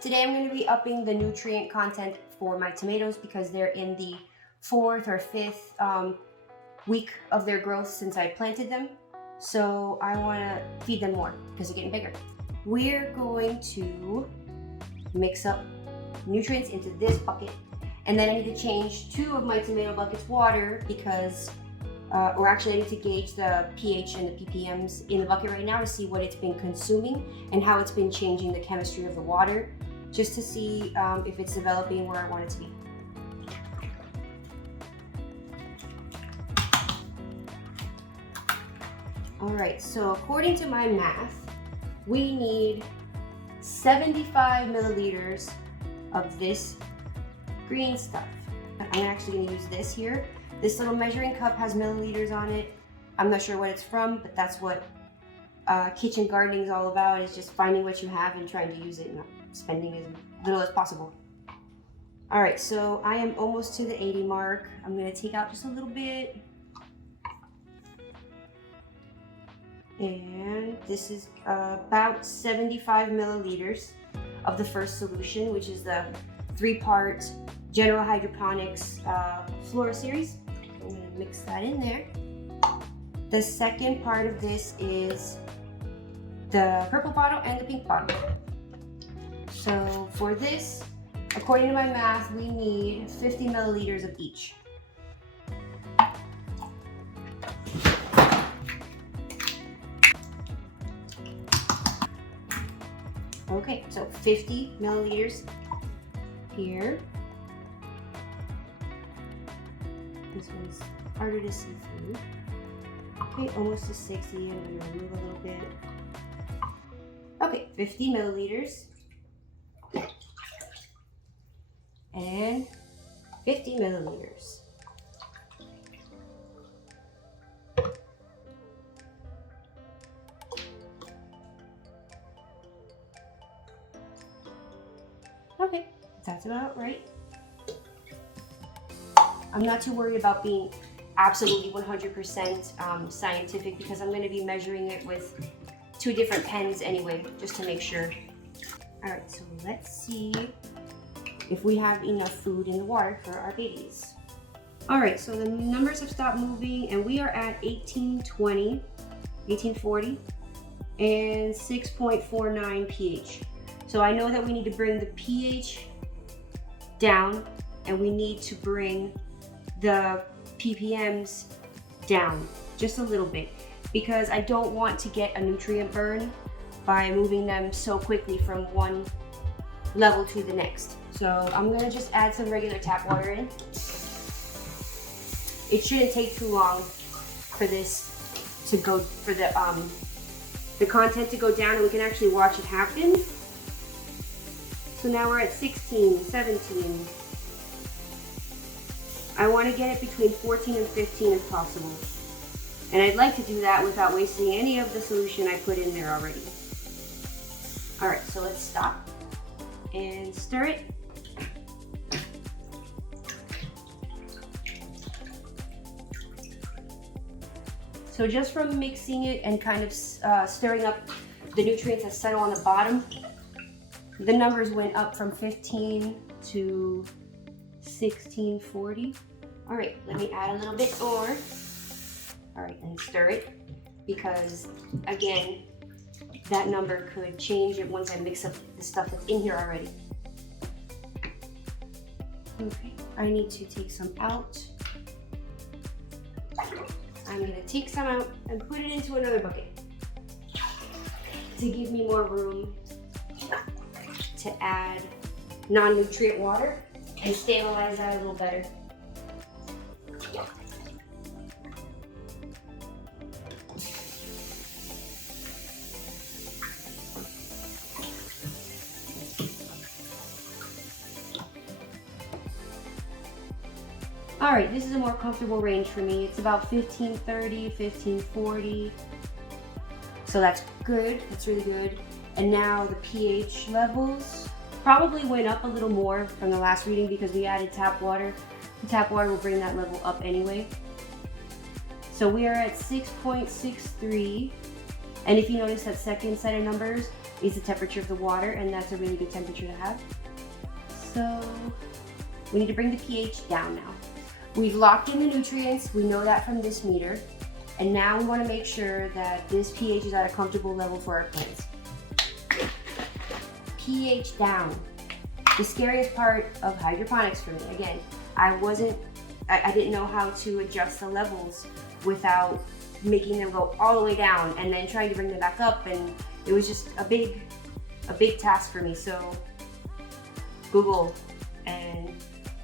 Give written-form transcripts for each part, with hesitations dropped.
Today I'm going to be upping the nutrient content for my tomatoes because they're in the 4th or 5th week of their growth since I planted them. So I want to feed them more because they're getting bigger. We're going to mix up nutrients into this bucket, and then I need to change 2 of my tomato buckets water because or actually I need to gauge the pH and the ppms in the bucket right now to see what it's been consuming and how it's been changing the chemistry of the water, just to see if it's developing where I want it to be. Alright, so according to my math, we need 75 milliliters of this green stuff. I'm actually going to use this here. This little measuring cup has milliliters on it. I'm not sure what it's from, but that's what kitchen gardening is all about, is just finding what you have and trying to use it and not spending as little as possible. All right, so I am almost to the 80 mark. I'm gonna take out just a little bit. And this is about 75 milliliters of the first solution, which is the 3-part General Hydroponics Flora series. I'm gonna mix that in there. The second part of this is the purple bottle and the pink bottle. So for this, according to my math, we need 50 milliliters of each. Okay, so 50 milliliters here. This one's harder to see through. Okay, almost to 60. I'm going to remove a little bit. Okay, 50 milliliters. And 50 milliliters. Okay, that's about right. I'm not too worried about being absolutely 100% scientific because I'm going to be measuring it with 2 different pens anyway, just to make sure. All right, so let's see if we have enough food in the water for our babies. All right, so the numbers have stopped moving and we are at 1820, 1840, and 6.49 pH. So I know that we need to bring the pH down and we need to bring the ppms down just a little bit because I don't want to get a nutrient burn by moving them so quickly from one level to the next. So I'm gonna just add some regular tap water in. It shouldn't take too long for this to go, for the content to go down, and we can actually watch it happen. So now we're at 16, 17. I want to get it between 14 and 15 if possible. And I'd like to do that without wasting any of the solution I put in there already. All right, so let's stop and stir it. So just from mixing it and kind of stirring up the nutrients that settle on the bottom, the numbers went up from 15 to 1640. All right, let me add a little bit more. All right, and stir it because again, that number could change it once I mix up the stuff that's in here already. Okay, I need to take some out. I'm gonna take some out and put it into another bucket to give me more room to add non-nutrient water and stabilize that a little better. All right, this is a more comfortable range for me. It's about 1530, 1540. So that's good, that's really good. And now the pH levels probably went up a little more from the last reading because we added tap water. The tap water will bring that level up anyway. So we are at 6.63 And if you notice, that second set of numbers is the temperature of the water, and that's a really good temperature to have. So we need to bring the pH down now. We've locked in the nutrients, we know that from this meter, and now we want to make sure that this pH is at a comfortable level for our plants. pH down. The scariest part of hydroponics for me, again, I didn't know how to adjust the levels without making them go all the way down and then trying to bring them back up, and it was just a big task for me. So Google and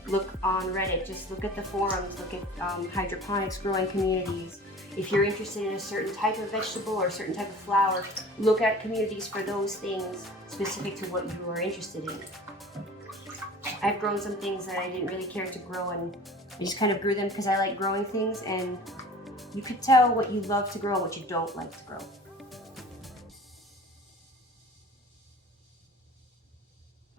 look on Reddit, just look at the forums, look at hydroponics growing communities. If you're interested in a certain type of vegetable or a certain type of flower, look at communities for those things specific to what you are interested in. I've grown some things that I didn't really care to grow, and I just kind of grew them because I like growing things, and you could tell what you love to grow and what you don't like to grow.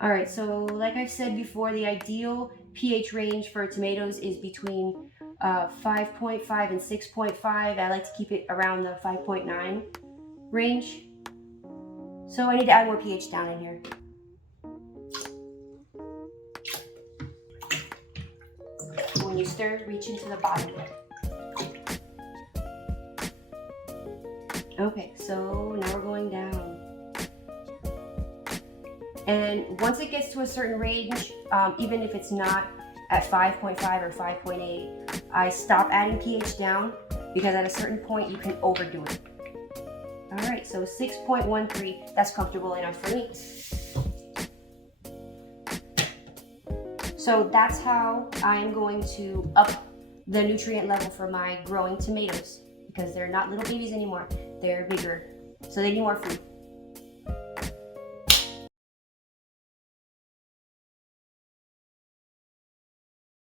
All right, so like I've said before, the ideal pH range for tomatoes is between 5.5 and 6.5. I like to keep it around the 5.9 range. So I need to add more pH down in here. When you stir, reach into the bottom. Okay, so now we're going down. And once it gets to a certain range, even if it's not at 5.5 or 5.8, I stop adding pH down because at a certain point you can overdo it. All right, so 6.13, that's comfortable enough for me. So that's how I'm going to up the nutrient level for my growing tomatoes, because they're not little babies anymore, they're bigger, so they need more food.